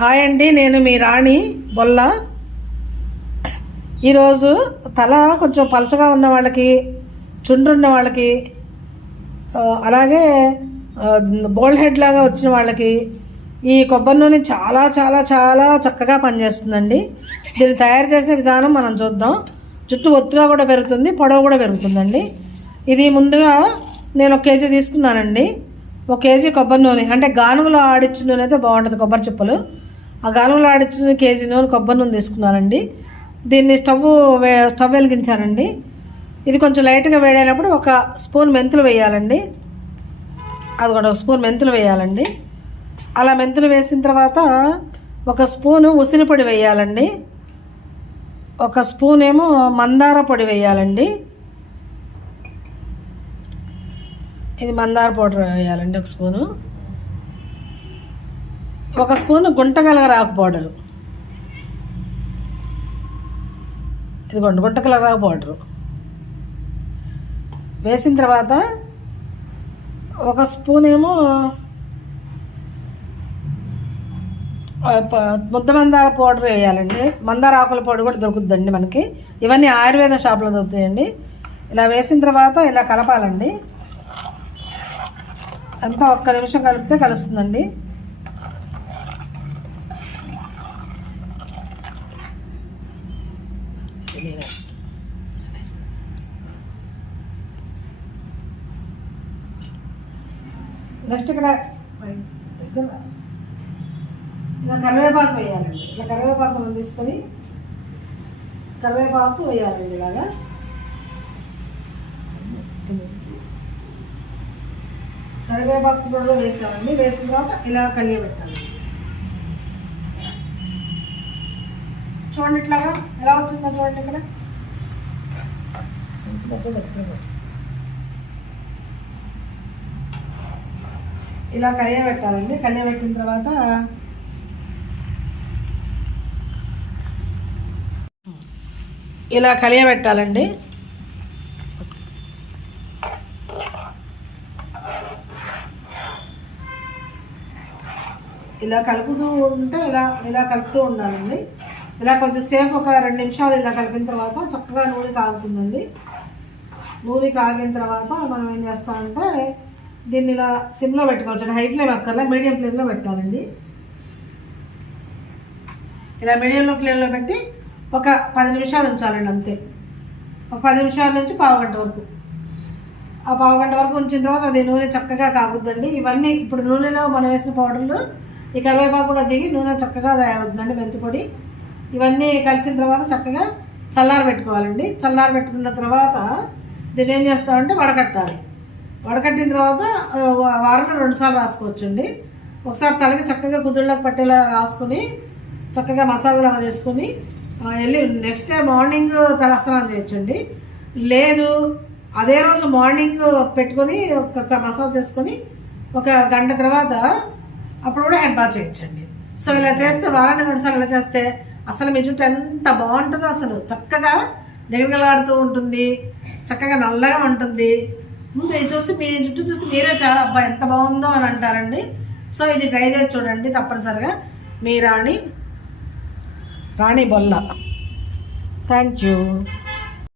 Hi అండి, నేను మీ రాణి బొల్ల. ఈరోజు తల కొంచెం పలచగా ఉన్న వాళ్ళకి, చుండ్రు ఉన్న వాళ్ళకి, అలాగే బోల్డ్ హెడ్ లాగా వచ్చిన వాళ్ళకి ఈ కొబ్బరి నూనె చాలా చాలా చాలా చక్కగా పనిచేస్తుందండి. దీన్ని తయారు చేసే విధానం మనం చూద్దాం. జుట్టు ఒత్తుగా కూడా పెరుగుతుంది, పొడవు కూడా పెరుగుతుందండి. ఇది ముందుగా నేను 1 కేజీ తీసుకున్నానండి. 1 కేజీ కొబ్బరి నూనె, అంటే గానుగలో ఆడిచ్చిన నూనె అయితే బాగుంటుంది. కొబ్బరి చిప్పలు, ఆ గానుగలో ఆడిచ్చిన కేజీ నూనె కొబ్బరి నూనె తీసుకున్నానండి. దీన్ని స్టవ్ వెలిగించానండి. ఇది కొంచెం లైట్గా వేడైనప్పుడు 1 స్పూన్ మెంతులు వేయాలండి. అది కూడా 1 స్పూన్ మెంతులు వేయాలండి. అలా మెంతులు వేసిన తర్వాత 1 స్పూను ఉసిరి పొడి వేయాలండి. 1 స్పూన్ ఏమో మందార పొడి వేయాలండి. ఇది మందార పౌడర్ వేయాలండి 1 స్పూను. 1 స్పూను గుంటగలగరాకు పౌడరు, ఇదిగోండి గుంటగలగరాకు పౌడరు వేసిన తర్వాత 1 స్పూన్ ఏమో ముద్ద మందార పౌడర్ వేయాలండి. మందార ఆకుల పౌడర్ కూడా దొరుకుతుందండి మనకి. ఇవన్నీ ఆయుర్వేద షాప్లో దొరుకుతాయండి. ఇలా వేసిన తర్వాత ఇలా కలపాలండి. అంతా 1 నిమిషం కలిపితే కలుస్తుందండి. నెక్స్ట్ ఇక్కడ ఇలా కరివేపాకు వేయాలండి. ఇలా కరివేపాకు మనం తీసుకొని కరివేపాకు వేయాలండి. ఇలాగా కరివేపాకు కూడా వేసామండి. వేసిన తర్వాత ఇలా కలియబెట్టాలి. చూడండి ఇట్లాగా ఎలా వచ్చిందో చూడండి. ఇక్కడ ఇలా కలియబెట్టాలండి. కలియబెట్టిన తర్వాత ఇలా కలియబెట్టాలండి. ఇలా కలుపుతూ ఉంటే ఇలా కలుపుతూ ఉండాలండి. ఇలా కొంచెం సేపు 1-2 నిమిషాలు ఇలా కలిపిన తర్వాత చక్కగా నూనె కాగుతుందండి. నూనె కాగిన తర్వాత మనం ఏం చేస్తామంటే దీన్ని ఇలా సిమ్లో పెట్టుకోవచ్చు. హై ఫ్లేమ్ అక్కర్లా, మీడియం ఫ్లేమ్లో పెట్టాలండి. ఇలా మీడియం ఫ్లేమ్లో పెట్టి 10 నిమిషాలు ఉంచాలండి. అంతే, 10 నిమిషాల నుంచి పావుగంట వరకు. ఆ పావుగంట వరకు ఉంచిన తర్వాత అది నూనె చక్కగా కాగుద్దండి. ఇవన్నీ ఇప్పుడు నూనెలో మనం వేసిన పౌడర్లు, ఈ కరివేపాకు కూడా దిగి నూనె చక్కగా తయారవుతుందండి. మెంతి పొడి ఇవన్నీ కలిసిన తర్వాత చక్కగా చల్లారబెట్టుకోవాలండి. చల్లారబెట్టుకున్న తర్వాత దీన్ని ఏం చేస్తామంటే వడకట్టాలి. వడకట్టిన తర్వాత వారంలో 2 సార్లు రాసుకోవచ్చండి. ఒకసారి తలకి చక్కగా కుదుళ్ళకి పట్టేలా రాసుకొని చక్కగా మసాలాగా చేసుకొని వెళ్ళి నెక్స్ట్ డే మార్నింగ్ తలస్నానం చేయొచ్చండి. లేదు అదే రోజు మార్నింగ్ పెట్టుకొని మసాజ్ చేసుకొని 1 గంట తర్వాత అప్పుడు కూడా హెడ్ బాత్ చేయొచ్చండి. సో ఇలా చేస్తే వారానికి 2 సార్లు ఇలా చేస్తే అసలు మీ జుట్టు ఎంత బాగుంటుందో, అసలు చక్కగా నిగరగలాడుతూ ఉంటుంది, చక్కగా నల్లగా ఉంటుంది. ముందు ఇది చూసి మీ జుట్టు చూసి మీరే చాలా అబ్బా ఎంత బాగుందో అని అంటారండి. సో ఇది ట్రై చేసి చూడండి తప్పనిసరిగా. మీ రాణి బొల్ల. Thank you.